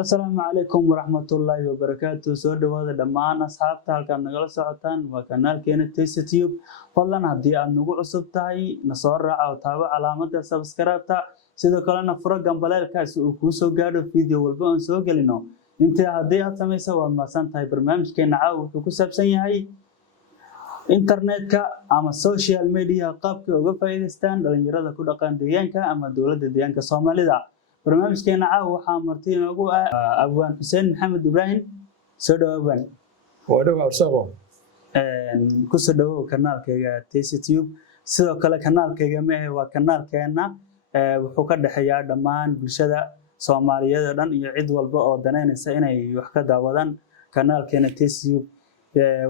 Asalaamu calaykum waraxmatullaahi wabarakaatuh. Soo dhawaada dhammaan asxaabta halkaan nagala socotaan waa kanaalkeena TastyTube. Fadlan haddii aad nagu cusub tahay na soo raaca oo taabo calaamadda subscribe-ta sidoo kalena furo gambaleelka si uu kuu soo gaadho video walba aan soo gelino. Intaa haddii aad samayso waad mahadsan tahay. Barnaamijkeena caawa wuxuu ku saabsan yahay internetka ama social media qaabka uga faa'iideystaan dhalinyarada ku dhaqan deegaanka ama dowladda deegaanka Soomaalida. barnaamijkeena caawa waxaa marti inoogu ah Abwaan Xuseen Maxamed Ibraahim. Soo dhawaabaan ku soo dhawow kanaalkayga TastyTube. Sidoo kale kanaalkayga ma waa kanaalkeena wuxuu ka dhaxeeyaa dhammaan bulshada Soomaaliyeed oo dhan iyo cid walba oo danaynaysa inay wax ka daawadaan kanaalkeena TastyTube.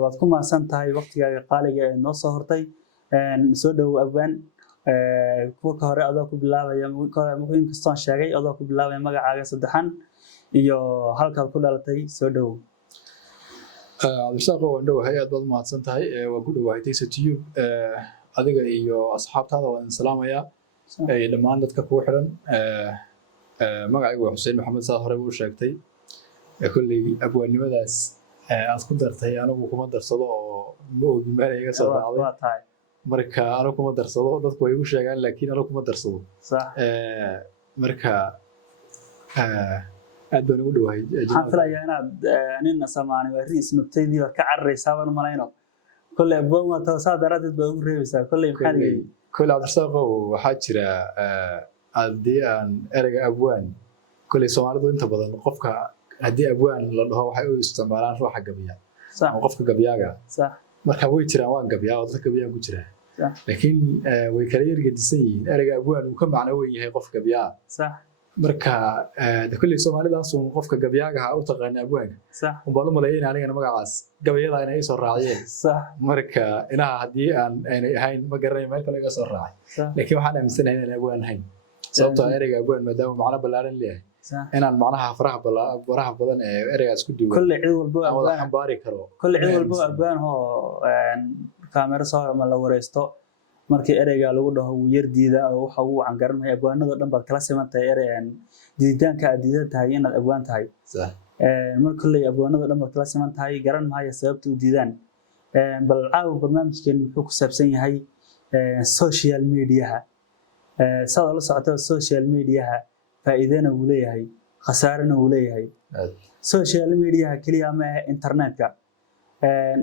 waad ku maasan tahay waqtigaaga qaaliga ee noo soo hortay. soo dhawow Abwaan. kuwa hore adoo ku bilaabaya inkastoo sheegay adoo ku bilaabaya magacaaga saddexan iyo halkaad ku dhalatay. soo dhawow. Cabdirasaaq waan dhawahay aad baad mahadsan tahay waan ku dhawahay TastyTube adiga iyo asxaabtaada waan salaamayaa dhammaan dadka kugu xiran magacaygu waa Xuseen Maxamed saa hore u sheegtay kulley abwaannimadaas aad ku dartay anigu kuma darsado oo ma ogi meel iga soo raacday marka anigu kuma darsado dadku way igu sheegaan laakiin anigu kuma darsado sax marka aad baan ugu dhawahay waxaan filayaa inaad nin Soomaali waa riis nugtaydii ka carraysaa waan malayno kulley abwaan waa toosaa daradeed baad ugu reebaysaa kulley maxaa dhigay kulley Cabdirasaaq waxaa jira haddii aan ereyga abwaan kulley Soomaalidu inta badan qofka haddii abwaan la dhaho waxay u isticmaalaan ruuxa gabiya sax qofka gabiyaaga sax marka way jiraan waan gabiyaa oo dadka gabiyaan ku jira laakiin way kala yargadisan yihiin ereyga abwaan uu ka macno weyn yahay qofka gabiyaa sax marka kulley Soomaalidaas uu qofka gabiyaaga u taqaan abwaanka sax oo bal maleeyay anigana magacaas gabayada inay soo raaciyeen sax marka inaha haddii aan ahayn ma garanayo meel kale iga soo raacay laakiin waxaan aaminsanahay inaan abwaan ahayn sababtoo ereyga abwaan maadaama macno ballaaran leeyahay inaan macnaha faraha badan ee ereygaas ku duwan kulley cid walba wada xambaari karo kulley cid walba abwaan oo kaamera soo ma la wareysto markii ereyga lagu dhaho uu yar diida oo waxa uu aan garanayo abwaanada dhan baad kala simantahay ereygan diidaanka aad diidan tahay inaad abwaan tahay sax mar kulley abwaanada dhan baad kala siman tahay garan maayo sababta u diidaan. bal caawa barnaamijkeenu wuxuu ku saabsan yahay social media saad la socoto social media faa'iidana uu leeyahay khasaarana uu leeyahay. social media kaliya ma aha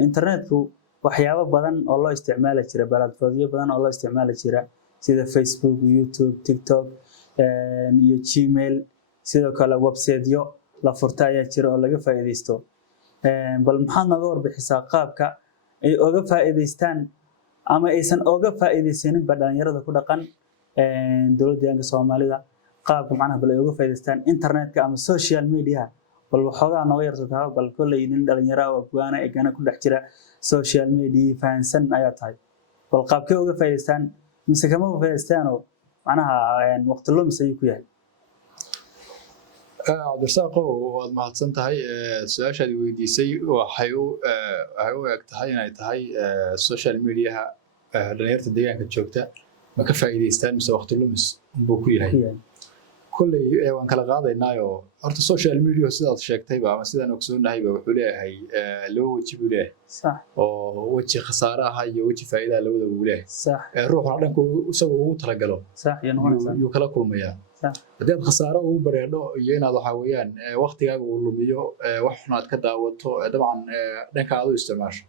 internetku waxyaabo badan oo loo isticmaali jira platformyo badan oo loo isticmaali jira sida Facebook, YouTube, TikTok iyo Gmail sidoo kale website-yo la furta ayaa jira oo laga faa'iideysto. bal maxaad naga warbixisaa qaabka ay uga faa'iideystaan ama aysan uga faa'iideysanin dhalinyarada ku dhaqan dowladda deegaanka Soomaalida qaabka macnaha bal ay uga faa'iideystaan internetka ama social media bal waxoogaa nooga yarsataa bal kulley nin dhalinyaro oo abwaana ee gana ku dhex jira social media fahansan ayaa tahay bal qaabkee uga faa'iideystaan mise kama faa'iideystaan oo macnaha waqti lumis ayuu ku yahay. Cabdirasaaq waad mahadsan tahay su'aashaad weydiisay waxay u eg tahay inay tahay social media dhalinyarada deegaanka joogta ma ka faa'iideystaan mise waqti lumis buu ku yahay kulley waan kala qaadaynaayo horta social media sidaad sheegtayba ama sidaan ogsoonahay wuxuu leeyahay laba waji buu leeyahay sax oo waji khasaaraha iyo waji faa'iidada labadaba uu leeyahay sax ruuxna dhanka isagoo ugu talagalo sax yuu kala kulmayaa haddii aad khasaaro ugu bareedho iyo inaad waxa weeyaan waqtigaaga uu lumiyo wax xun aad ka daawato dabcan dhanka aad u isticmaasho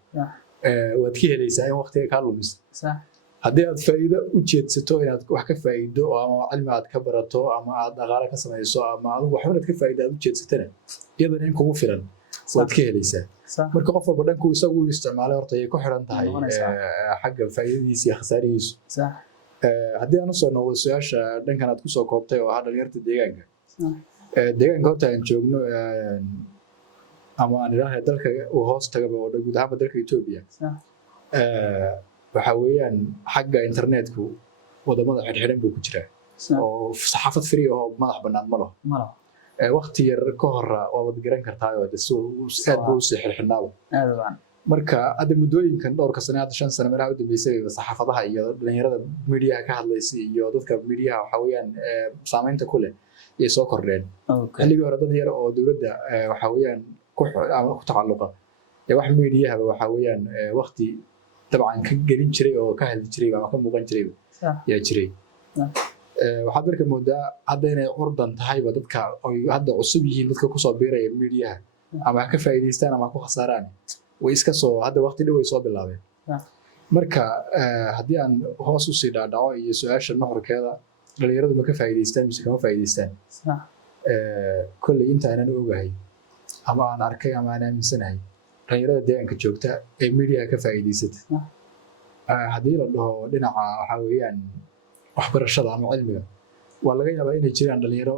waad ka helaysaa in waqtiga kaa lumiso haddii aad faa'iido u jeedsato inaad wax ka faa'iido ama cilmi aad ka barato ama aad dhaqaale ka samayso ama adigu wax aad ka faa'iido aad u jeedsatana iyadana in kugu filan waad ka helaysaa marka qof walba dhanku isagu u isticmaalay horta ay ku xiran tahay xagga faa'iidadiisa iyo khasaarihiisa haddii aan usoo noqdo su'aasha dhankan aad kusoo koobtay oo ah dhalinyarta deegaanka horta aan joogno ama aan ilaahay dalka uu hoos tagaba oo guud ahaanba dalka Itoobiya waxa weeyaan xagga internetku wadamada xirxiran buu ku jiraa oo saxaafad free oo madax bannaan ma laho waqti yar ka hor waad garan kartaa oo aad buu u sii xirxinaaba marka hadda muddooyinkan dhowrka sano hadda 5 sano meelaha u dambeysay saxaafadaha iyo dhalinyarada media ka hadlaysay iyo dadka media waxa weeyaan saameynta ku leh iyo soo kordheen xilligii hore dad yar oo dowladda waxa weeyaan ku tacalluqa wax meediyaha waxa weeyaan waqti dabcan ka gelin jiray oo ka hadli jiray ama ka muuqan jiray yaa jiray waxaad marka moodaa hadda inay urdan tahayba dadka oo hadda cusub yihiin dadka kusoo biiraya meediyaha ama ka faa'iidaystaan ama ku khasaaraan way iska soo hadda waqti dhow ay soo bilaabeen marka haddii aan hoos u sii dhaadhaco iyo su-aasha nuxurkeeda dhalinyaradu ma ka faa'iidaystaan mise kama faa'iidaystaan kolley inta aanan ogahay ama aan arkay ama aan aaminsanahay dhalinyarada deegaanka joogta ee meediyaha ka faa'iidaysata haddii la dhaho dhinaca waxaa weeyaan waxbarashada ama cilmiga waa laga yaabaa inay jiraan dhalinyaro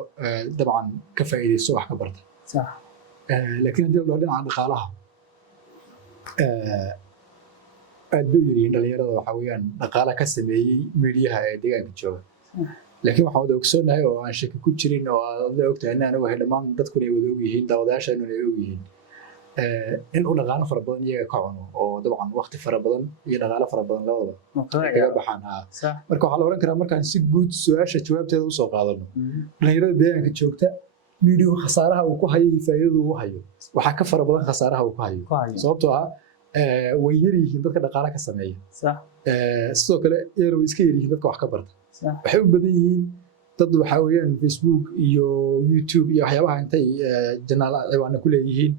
dabcan ka faa'iidaysto wax ka barta laakiin haddii la dhaho dhinaca dhaqaalaha aad bay u yaryihiin dhalinyarada waxa weeyaan dhaqaala ka sameeyey meediyaha ee deegaanka jooga laakiin waxaan wada ogsoonahay oo aan shaki ku jirin oo aad la ogtahay inaan ogahay dhammaan dadkuna ay wada ogyihiin daawadayaashanu ay ogyihiin in uu dhaqaalo fara badan iyaga ka cuno oo dabcan waqti fara badan iyo dhaqaalo fara badan labadaba kaga baxaan marka waxaa la oran karaa markaan si guud su-aasha jawaabteeda usoo qaadano dhalinyarada deegaanka joogta meediyuhu khasaaraha uu ku hayo iyo faa'iidada uu hayo waxaa ka fara badan khasaaraha uu ku hayo sababtoo ah way yar yihiin dadka dhaqaale ka sameeya sidoo kale yar way iska yar yihiin dadka wax ka barta waxay u badan yihiin dad waxa weeyaan Facebook iyo YouTube iyo waxyaabaha intay janaal ciwaana ku leeyihiin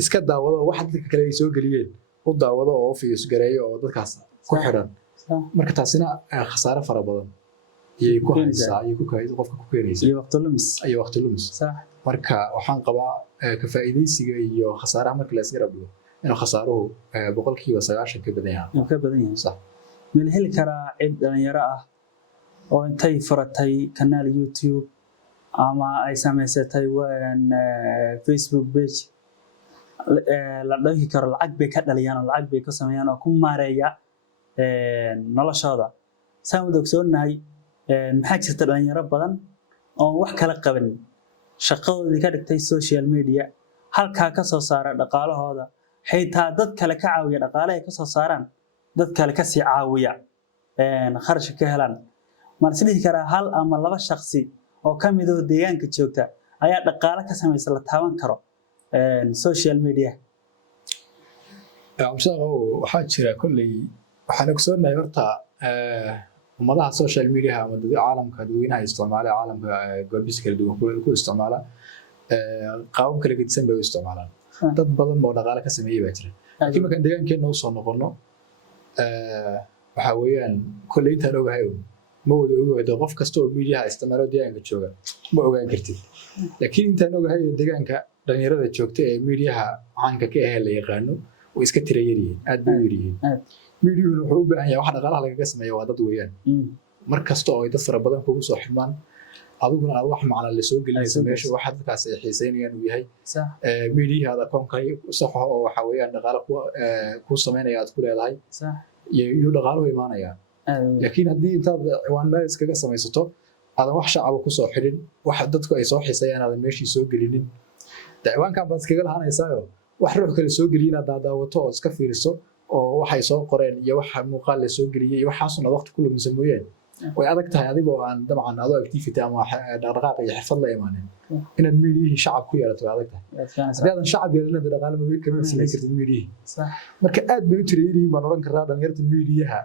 iska daawado wax dadka kale ay soo galiyeen u daawado oo fiis gareeyo oo dadkaas ku xiran marka taasina khasaare fara badan ayay ku haysaa ayay ku keenaysaa qofka ku keenaysaa iyo waqti lumis marka waxaan qabaa ka faa'iidaysiga iyo khasaaraha marka la isga rabdo inuu khasaaruhu boqolkiiba 90 ka badan yahay sax meel heli karaa cid dhalinyaro ah oo intay furatay kanaal YouTube ama ay samaysatay Facebook page la dhahi karo lacag bay ka dhaliyaan oo lacag bay ka sameeyaan oo ku maareeya noloshooda saan u ogsoonahay maxaa jirta dhalinyaro badan oo wax kala qaban shaqadoodii ka dhigtay social media halka ka soo saara dhaqaalahooda xitaa dad kale ka caawiya dhaqaalaha ka soo saaraan dad kale ka sii caawiya kharash ka helaan marsidii kara hal ama laba shakhsi oo kamid ah deegaanka joogta ayaa dhaqaale ka sameeyay la taaban karo social media amsaqo waxa jira kulli waxaan ogsoonahay horta ummadaha social media ama caalamka dadweynaha isticmaala caalamka goobiska kala duwan ku isticmaala qaabab kala gedsan bay u isticmaalaan dad badan oo dhaqaale ka sameeyay baa jira laakiin markaan deegaankeena u soo noqono waxa weeyaan kulli intaan ogahay ma wada ogaado qof kasta oo media isticmaalo deegaanka jooga ma ogaan kartid laakiin intaan ogahay deegaanka dhalinyarada joogta ee meediyaha caanka ka ah la yaqaano way iska tirayeen aad bay u yiriin meediyuhu wuxuu u baahan yahay wax dhaqaalaha lagaga sameeyo waa dad weeyaan mar kasta oo ay dad fara badan kugu soo xidmaan adiguna aad wax macna la soo gelinayso meesha waxa dadkaas ay xiiseynayaan uu yahay meediyaha akoonkay sax oo waxa weeyaan dhaqaale ku sameynaya aad ku leedahay iyo dhaqaale u imaanaya laakiin haddii intaad ciwaan meel iskaga samaysato aadan wax shacab ku soo xidhin wax dadku ay soo xiiseeyaan aadan meeshii soo gelinin ciwaankan baad iskaga lahaanaysaayo wax ruux kale soo geliyina daawato oo iska fiiriso oo waxay soo qoreen iyo wax muuqaal la soo geliyay iyo waxaasuna waqti ku lumisa mooyeen way adag tahay adigoo aan dabcan adoo activity ama dhaqdhaqaaq iyo xirfad la imaanin inaad meediyihii shacab ku yeelato adag tahay haddii aadan shacab yeelin dhaqaale ma kama filan kartid meediyihii marka aad bay u tirayeen baan oran karaa dhalinyarada meediyaha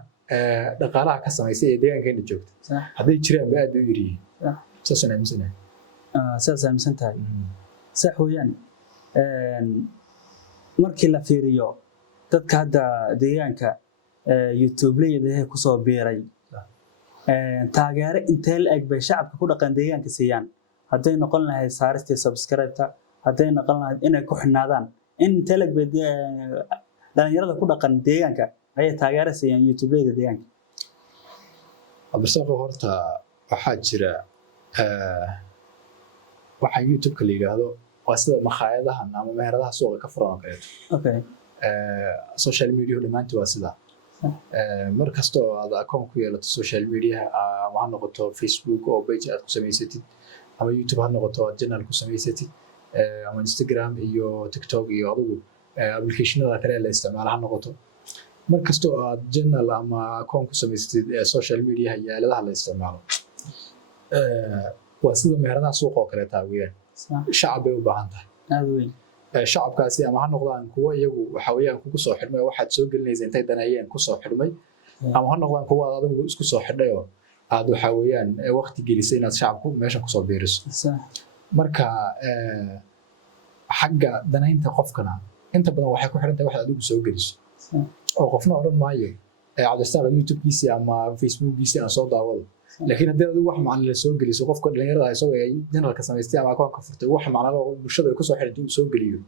dhaqaalaha ka sameysay ee deegaankeena joogta hadday jiraan ba aad bay u yiriin saasana aaminsanay aaminsantahay sax weeyaan markii la fiiriyo dadka hadda deegaanka YouTube-leyda ku soo biiray taageero intee la eg bay shacabka ku dhaqan deegaanka siiyaan hadday noqon lahayd saarista subscribe-ta hadday noqon lahayd inay ku xinaadaan in intee la eg bay dhalinyarada ku dhaqan deegaanka ayay taageero siiyaan YouTube-leyda deegaanka absaqo horta waxaa jira waxa YouTube-ka la yiraahdo waa sida makhaayadahan ama meheradaha suuqa ka furan oo kale social media dhamaantii waa sida mar kasta oo aad account ku yeelato social media ama ha noqoto Facebook oo page aad ku samaysatid ama YouTube ha noqoto channel ku samaysatid ama Instagram iyo TikTok iyo adigu applicationada kale la isticmaalo ha noqoto mar kasta oo aad channel ama account ku samaysatid social media iyo aaladaha la isticmaalo waa sida meheradaha suuqa oo kale taa weeyaan shacab bay u baahan tahay aad weyn shacabkaasi ama ha noqdaan kuwa iyagu waxa weeyaan kugu soo xidhmay waxaad soo gelinaysa intay danayeen ku soo xidhmay ama ha noqdaan kuwa aad adigu isku soo xidhay oo aad waxa weeyaan waqti gelisay inaad shacabku meesha ku soo biiriso marka xagga danaynta qofkana inta badan waxay ku xiran tahay waxaad adigu soo geliso oo qofna oran maayo cabdistaaq YouTube-kiisa ama Facebook-kiisa aan soo daawado laakiin haddii adigu wax macna la soo geliso qofka dhalinyarada ay soo ay janalka samaystay ama akoonka furtay wax macna loo bulshada ku soo xirantay uu soo geliyo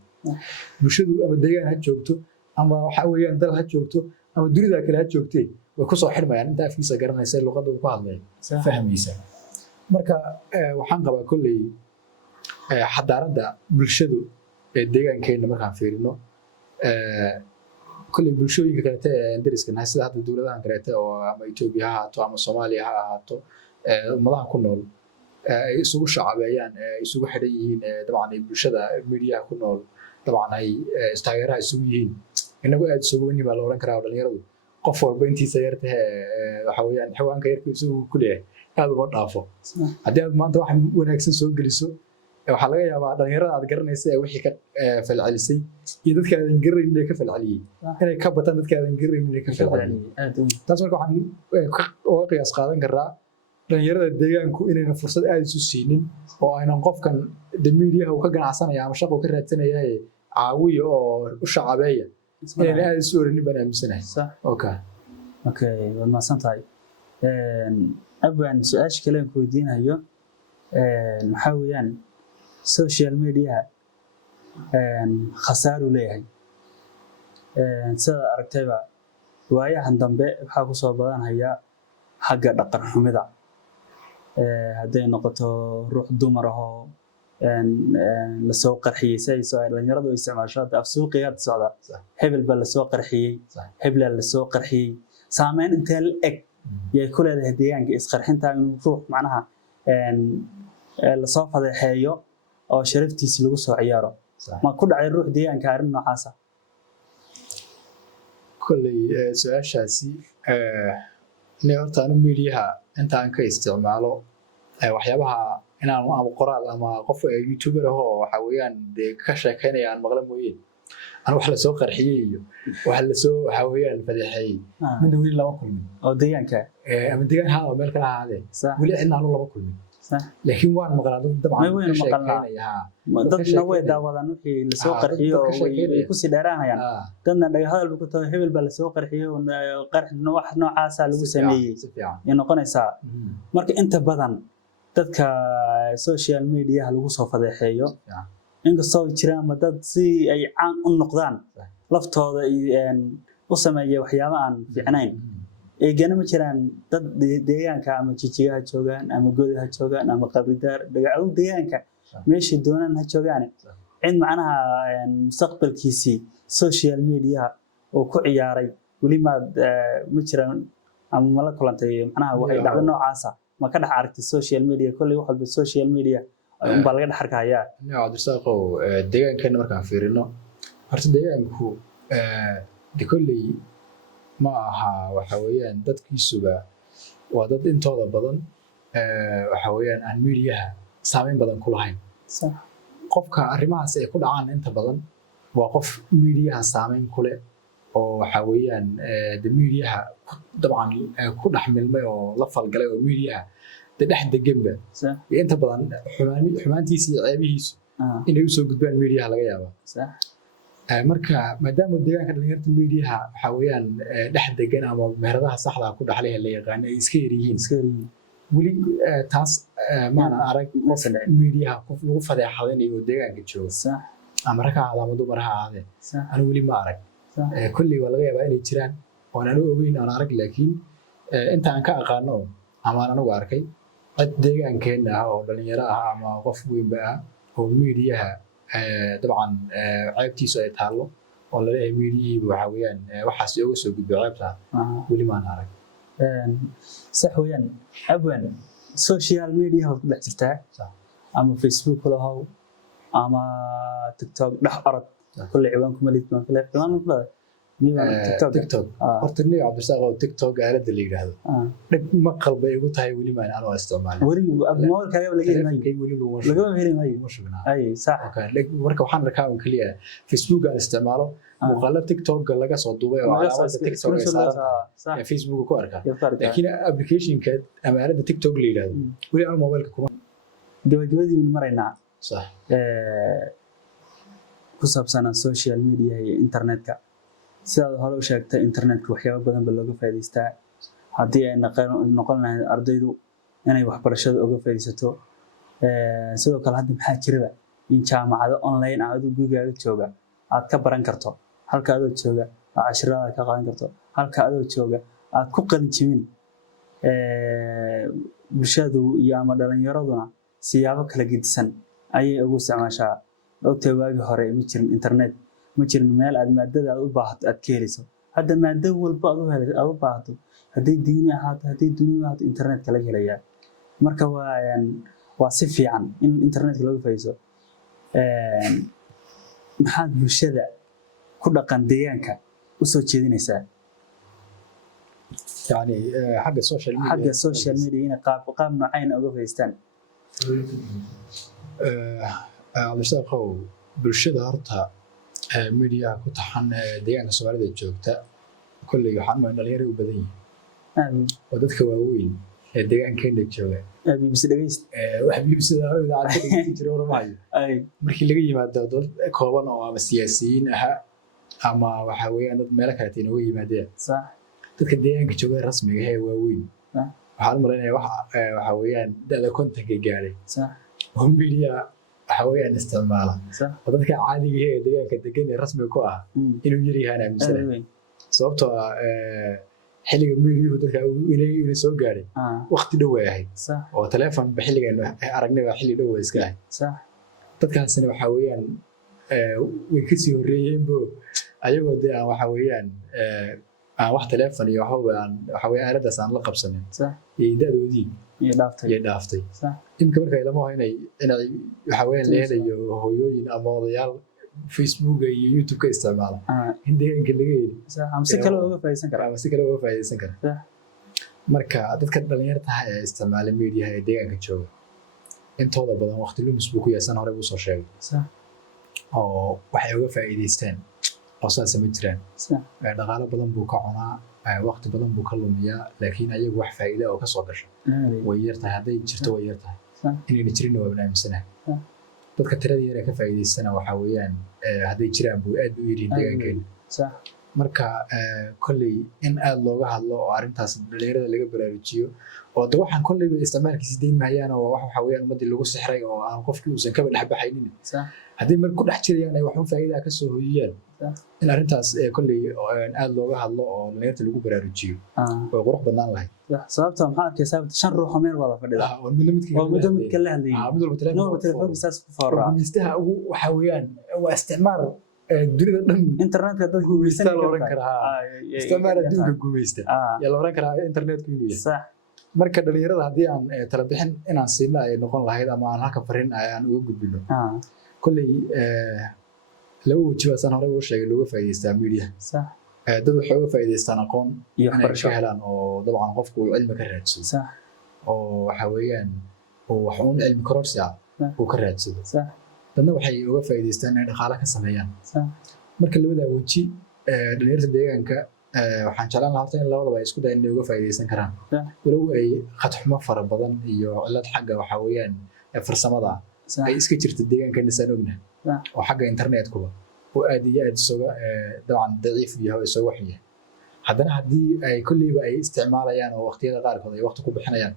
bulshadu ama deegaan ha joogto ama waxa weeyaan dal ha joogto ama dunida kale ha joogtay way ku soo xirmayaan inta afkiisa garanaysa luqadda uu ku hadlay fahmaysa marka waxaan qabaa kulley xadaarada bulshadu ee deegaankeena markaan fiirino كل bulshooyinka kale ee dariska ah sida hadda dawladahan kale oo ama Itoobiya ha ahaato ama Soomaaliya ha ahaato madaxa ku nool ay isugu shacabeeyaan isugu xidhan yihiin dabcan bulshada media ku nool dabcan ay istaageeraha isugu yihiin inagu aad isugu wani baa la oran karaa dhalinyaradu qof walba intiisa yartay waxa weeyaan xawaanka yarkii isugu ku leeyahay aad uga dhaafo haddii aad maanta wax wanaagsan soo geliso waxa laga yaabaa dhalinyarada aad garanaysa wixii ka falcelisay iyo dadka aan garanaynin inay ka falceliyay inay ka bataan dadka aan garanaynin inay ka falceliyay taas marka waxaan uga qiyaas qaadan karaa dhalinyarada deegaanku inayna fursad aad isu siinin oo aynan qofkan media uu ka ganacsanaya ama shaqo ka raadsanaya caawiyo oo u shacabeeya inayna aad isu oranin baan aaminsanahay okay ma santahay abaan su'aash kale ku weydiinayo maxaa weeyaan social media khasaaro leeyahay sida aragtayba waayahan dambe waxa ku soo badanaya xagga dhaqan xumida haday noqoto ruux dumar ah oo la soo qarxiyay say dhalinyaradu isticmaasho af suuqiga socda hebel baa la soo qarxiyay hebel la soo qarxiyay saameyn inta la eg yay ku leedahay deegaanka isqarxinta inuu ruux macnaha la soo fadeexeeyo oo sharaftiisa lagu soo ciyaaro ma ku dhacay ruux deegaanka arin noocaas ah kulli su'aashaasi horta media inta aan ka isticmaalo waxyaabaha inaan ama qoraal ama qof YouTuber ah oo waxa weeyaan ka sheekeynaya aan maqla mooyeen aan wax la soo qarxiyay iyo wax la soo waxa weeyaan fadeexay mid weyn laba kulmin oo deegaanka ama deegaan ha meel kala ahaadee wali cidna aan laba kulmin laakiin waan maqlaa dabcan ka sheekeynaya dadna way daawadaan wixii la soo qarxiyo oo way ku sii dheeraanayaan dadna dhaga hadal ku tahay hebel baa la soo qarxiyo qarxina wax noocaas ah lagu sameeyay in noqonaysa marka inta badan dadka social media lagu soo fadeexeeyo inkastoo jiraan dad si ay caan u noqdaan laftooda u sameeyay waxyaabo aan fiicnayn eegana ma jiraan dad deegaanka ama jijiga joogan ama godaha joogan ama qabridaar dagaal deegaanka meeshii doonaan ha joogan cid macnaha mustaqbalkiisii social media oo ku ciyaaray wali ma jiraan ama mala kulantay macnaha waxay dhacdo noocaas ah ma ka dhax aragtay social media kulli wax walba social media baa laga dhax arkayaa cabdisaaqo deegaankan markaan fiirino horta deegaanku kulli ma aha waxa weeyaan dadkiisuba waa dad intooda badan waxa weeyaan aan media saameyn badan ku lahayn qofka arrimahaas ay ku dhacaan inta badan waa qof media saameyn ku leh oo waxa weeyaan media dabcan ku dhaxmilmay oo la falgalay oo media dhex deganba inta badan xumaantiisa iyo ceebihiisu inay u soo gudbaan media laga yaabaa marka maadaama deegaanka dhalinyarta media waxa weeyaan dhex degan ama meheradaha saxda ku dhaxlay la yaqaan ay iska yaryihiin wali taas maana arag media qof lagu fadeexadaynayo deegaanka jooga ama raka ama dumar ha ahaadee anigu wali ma arag kulli waa laga yaabaa inay jiraan oo aan ogeyn aan arag laakiin inta aan ka aqaano ama aan anigu arkay cid deegaankeena ah oo dhalinyaro ah ama qof weynba ah oo media dabcan ceebtiisu ay taalo oo la leeyahay media waxa weeyaan waxaas uga soo gudbay ceebta wali ma arag sax weeyaan abwan social media oo dhex jirta ama Facebook lahow ama TikTok dhex arag kulli ciwaanku malid ma kale ciwaan kale TikTok horta nin Cabdirasaaq oo TikTok aalada la yiraahdo dhib ma qalba igu tahay wali ma aan isticmaalin wali mobilkaaga laga heli maayo ay sax marka waxaan rakaa oo kaliya Facebook aan isticmaalo muuqaala TikTok laga soo duubay oo calaamada TikTok ay saaran Facebook ku arkaa laakiin application-ka ama aalada TikTok la yiraahdo wali aan mobilka kuma gabagabadii maraynaa صح ku saabsan social media iyo internetka sidaad hore u sheegtay internetka waxyaabo badan ba looga faa'iideystaa haddii ay noqon lahayd ardaydu inay waxbarashada uga faa'iideysato sidoo kale hadda maxaa jiraba in jaamacado online ah adigu gurigaaga jooga aad ka baran karto halka adoo jooga aad casharada ka qaadan karto halka adoo jooga aad ku qalin jebin bulshadu iyo ama dhalinyaraduna siyaabo kala gedisan ayay ugu isticmaashaa ogtay waagi hore ma jirin internet ma jirin meel aad maadada aad u baahato aad ka helayso hadda maadada walba aad u baahato hadday diini ahaato hadday dunyada ahaato internetka laga helayaa marka waa si fiican in internetka laga faa'iideysto maxaad bulshada ku dhaqan deegaanka u soo jeedinaysaa يعني حق السوشيال ميديا هنا قام نوعين uga faa'iideystaan Cabdirasaaq bulshada horta media ku taxan deegaanka Soomaalida joogta kulliga waxaan ma dhalinyaro u badan yihiin oo dadka waaweyn ee deegaankeena jooga BBC dhageyst wax BBC idaacada dhageysan jiray warmaayo markii laga yimaado dad kooban oo ama siyaasiyiin ah ama waxa weeyaan dad meel kale inoo yimaadeen sax dadka deegaanka jooga rasmiga ah ee waaweyn waxaan maleynayaa waxa weeyaan da'da kontonka gaaray sax oo media waxa weeyaan isticmaala dadka caadiga ah ee deegaanka degan ee rasmiga ku ah inuu yiri yahay aaminsan sababtoo ah xilliga media dadka inay soo gaaray waqti dhow yahay oo telefoon xilligan aragnay waa xilli dhow iska ah sax dadkaasina waxa weeyaan way ka sii horeeyeen ayagoo waxa weeyaan wax telefoon iyo waxa weeyaan aaladaas aan la qabsanin iyo da'doodii iyo dhaaftay imka marka ilmo inay waxa weeyaan leedayo hooyooyin ama odayaal Facebook iyo YouTube ka isticmaala in deegaanka laga heli ama si kale uga faa'iideysan kara marka dadka dhalinyarada ah ee isticmaala media ee deegaanka jooga intooda badan waqti lumis buu ku yeesan hore buu soo sheegay oo waxay uga faa'iideystaan oo saas ma jiraan dhaqaale badan buu ka cunaa waqti badan buu ka lumiyaa laakiin ayagu wax faa'iido oo ka soo gasho way yartahay hadday jirto way yartahay inay jirin waa banaamsanahay dadka tirada yar ee ka faa'iideystana waxa weeyaan hadday jiraan buu aad u yiri deegaankeena marka kulli in aad looga hadlo oo arintaas dhalinyarada laga baraarujiyo oo waxaan kulliba isticmaalkiisa deyn mahayaan oo waxa weeyaan ummadii lagu sixray oo aan qofkii uusan ka dhex baxaynin haddii mar ku dhex jirayaan ay waxun faa'iido ka soo hooyiyaan in arintaas kulli aad looga hadlo oo dhalinyarada lagu baraarujiyo oo qurux badnaan lahayd sababta maxaa arkaysaa shan ruux meel wada fadhida oo mid la hadlayay mid walba telefoonkiisa ku faaraa miistaha ugu waxa weeyaan waa isticmaal dunida dhan internetka dad guumaysta la oran karaa isticmaal adduunka guumaysta yaa la oran karaa internetku inuu yahay sax marka dhalinyarada haddii aan tala bixin inaan siina ay noqon lahayd ama aan halka farin aan uga gudbino kulli laba wajibaasaan hore u sheegay looga faa'iideystaa media sax dad waxay uga faa'iideystaan aqoon iyo waxbarasho helaan oo dabcan qofku uu cilmi ka raadsado sax oo waxa weeyaan oo wax uu cilmi kororsi ah uu ka raadsado sax dadna waxay uga faa'iideystaan inay dhaqaale ka sameeyaan marka labada waji dhalinyarada deegaanka waxaan jeclaan lahaa in labadaba ay isku dayaan inay uga faa'iideysan karaan walow ay khadxumo fara badan iyo cilad xagga waxa weeyaan farsamada ay iska jirto deegaanka nisaan ognahay oo xagga internetkuba oo aad iyo aad isuga dabcan daciif yahay isoo wax yahay haddana haddii ay kulliba ay isticmaalayaan oo waqtiyada qaarkood ay waqti ku bixinayaan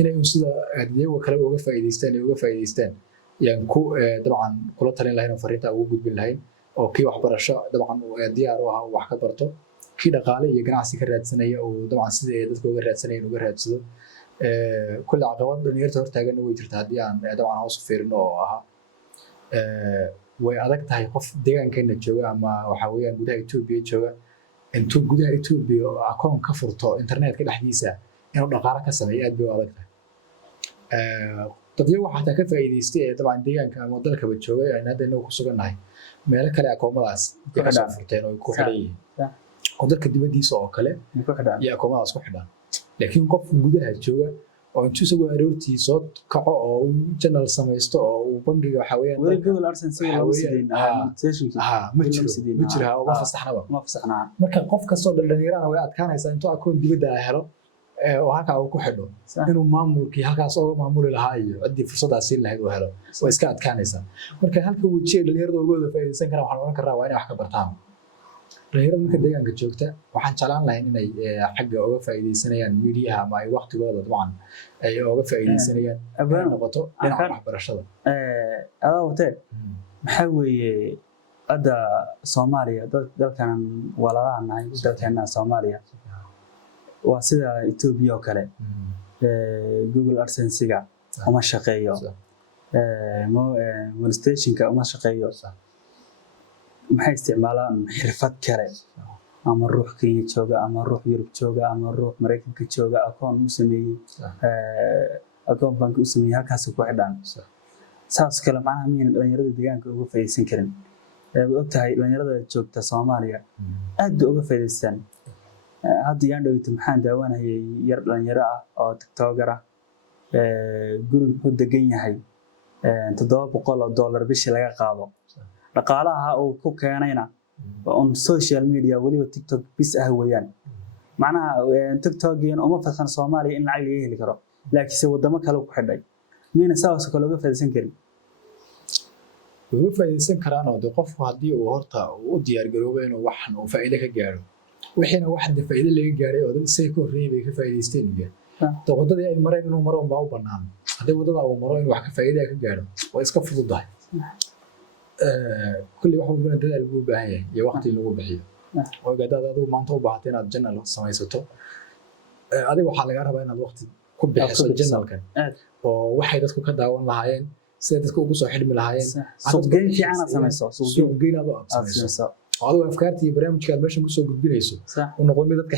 inay sida iyagu kale uga faa'iideystaan yaan ku dabcan kula talin lahayn oo fariinta ugu gudbin lahayn oo kii waxbarasho dabcan diyaar u ah wax ka barto kii dhaqaale iyo ganacsi ka raadsanaya oo dabcan sida ay dadka uga raadsanayeen uga raadsado kulli caqabad dhalinyarta hortaagan way jirtaa haddii aan dabcan hoos u fiirino oo ahaa way adag tahay qof deegaankeena jooga ama waxa weeyaan gudaha Itoobiya jooga intuu gudaha Itoobiya akoon ka furto internetka dhexdiisa inuu dhaqaale ka sameeyo aad bay u adag tahay dadyo waxaa ka faa'iideystay dabcan deegaanka ama dalkaba joogay aan hadda inuu ku sugannahay meelo kale akoomadaas ka soo furteen oo ku xidhan yihiin oo dalka dibadiisa oo kale iyo akoomadaas ku xidhan laakiin qof gudaha jooga oo intuu isagu aroortii soo kaco oo channel samaysto oo uu bangiga waxa weeyaan weli Google AdSense lagu sideen ma jiro oo ma fasaxnaa marka qof kastoo dhalinyarada way adkaanaysaa intuu akoon dibadda helo oo halka uu ku xidho inuu maamulkii halkaas oo maamuli lahaa iyo cidii fursadaas siin lahayd uu helo way iska adkaanaysaa marka halka wajiga dhalinyarada ugu wada faa'iideysan karaan waxaan oran karaa waa inay wax ka bartaan dhalinyarada marka deegaanka joogta waxaan jeclaan lahayn inay xagga uga faa'iideysanayaan miidiyaha ama ay waqtigooda dabcan ay uga faa'iideysanayaan noqoto dhinaca waxbarashada adaa watee maxaa weeye hadda Soomaaliya dalkan walaalaha nahay dalkeena Soomaaliya waa sida Ethiopia oo kale Google AdSense-ga uma shaqeeyo monetization-ka uma shaqeeyo maxay isticmaalaan xirfad kale ama ruux Kenya jooga ama ruux Yurub jooga ama ruux Mareykanka jooga akoon u sameeyay akoon bank u sameeyay halkaas ku xidhan saas kale macnaha miin dhalinyarada deegaanka uga faa'iideysan karin ogtahay dhalinyarada joogta Soomaaliya aad uga faa'iideysan hadda yaan dhaweyto maxaan daawanayay yar dhalinyaro ah oo TikToker ah guriga ku degan yahay $700 bishii laga qaado dhaqaalaha uu ku keenayna on social media waliba TikTok bis ah weeyaan macnaha TikTok iyo uma fasan Soomaaliya in lacag laga heli karo laakiin wadamo kale ku xidhay miina saas kale uga faa'iideysan karin uga faa'iideysan karaan oo qofku hadii uu horta u diyaar garoobo inuu wax uu faa'iido ka gaaro wixina wax faa'iido laga gaaray oo say ku reebay ka faa'iideysteen wadada ay mareen inuu maro baa u banaan hadii wadada uu maro inuu wax ka faa'iido ka gaaro waa iska fududahay kulli wax walba dadaal buu baahan yahay iyo waqti lagu bixiyo oo gadaad adigu maanta u baahatay inaad channel samaysato adiga waxa laga rabaa inaad waqti ku bixiso channelkan oo waxay dadku ka daawan lahaayeen sida dadku ugu soo xidhmi lahaayeen suuqgeyn fiican samayso suuqgeyn aad samayso adigu afkaartii iyo barnaamijka aad meeshan ku soo gudbinayso oo noqdo mid dadka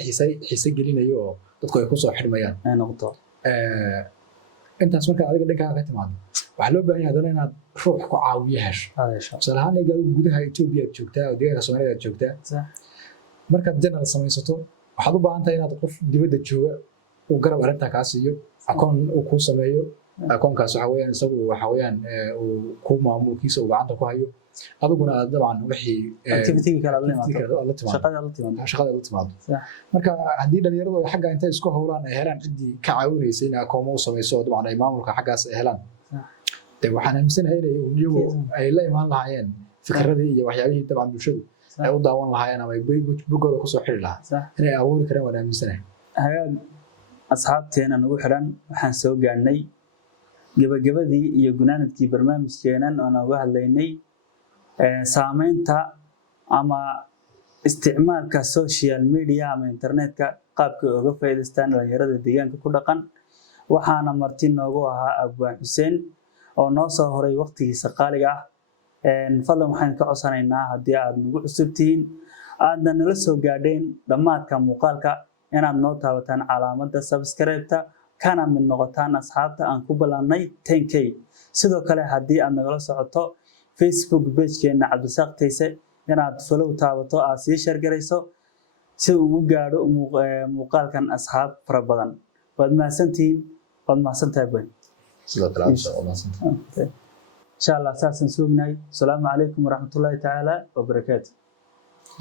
xiisay gelinayo oo dadku ay ku soo xidhmayaan ay noqoto intaas marka adiga dhankaaga ka timaado waxa loo baahan yahay inaad ruux ku caawiyo hesho salahan ay gudaha Ethiopia joogtaa oo deegaanka Soomaaliya joogtaa markaad channel samaysato waxaad u baahan tahay inaad qof dibadda jooga uu garab arinta ka siiyo akoon uu ku sameeyo akoonkaas waxa weeyaan isagu waxa weeyaan uu ku maamulkiisa uu gacanta ku hayo adiguna aad dabcan wixii activity kala shaqada la timaado marka hadii dhalinyaradu ay xagga inta isku howlaan ay helaan cidii ka caawinaysa in akoomo u samayso dabcan ay maamulka xaggaas ay helaan waxaan aaminsanahay inay iyagu ay la imaan lahaayeen fikradii iyo waxyaabihii dabcan bulshadu ay u daawan lahaayeen ama ay bogooda ku soo xiri lahaa inay awoodi karaan waan aaminsanahay hagaag asxaabteena nagu xiran waxaan soo gaarnay gabagabadii iyo gunaanadkii barnaamijkeenan oo nooga hadlaynay saameynta ama isticmaalka social media ama internetka qaabka ay uga faa'iideystaan dhalinyarada deegaanka ku dhaqan waxaana marti noogu ahaa Abwaan Xuseen oo noo soo horay waqtigiisa qaaliga ah fadlan waxaan ka codsanaynaa haddii aad nagu cusubtihiin aadna nala soo gaadheen dhammaadka muuqaalka inaad noo taabataan calaamadda subscribe-ta kana mid noqotaan asxaabta aan ku ballanay 10k sidoo kale haddii aad nagala socoto Facebook page-keena Cabdisaaq Tayse inaad follow taabato aad sii share garayso si uu u gaadho muuqaalkan asxaab fara badan waad mahadsantahay baan sidoo kale إن شاء الله أساساً سوقنا السلام عليكم ورحمة الله تعالى وبركاته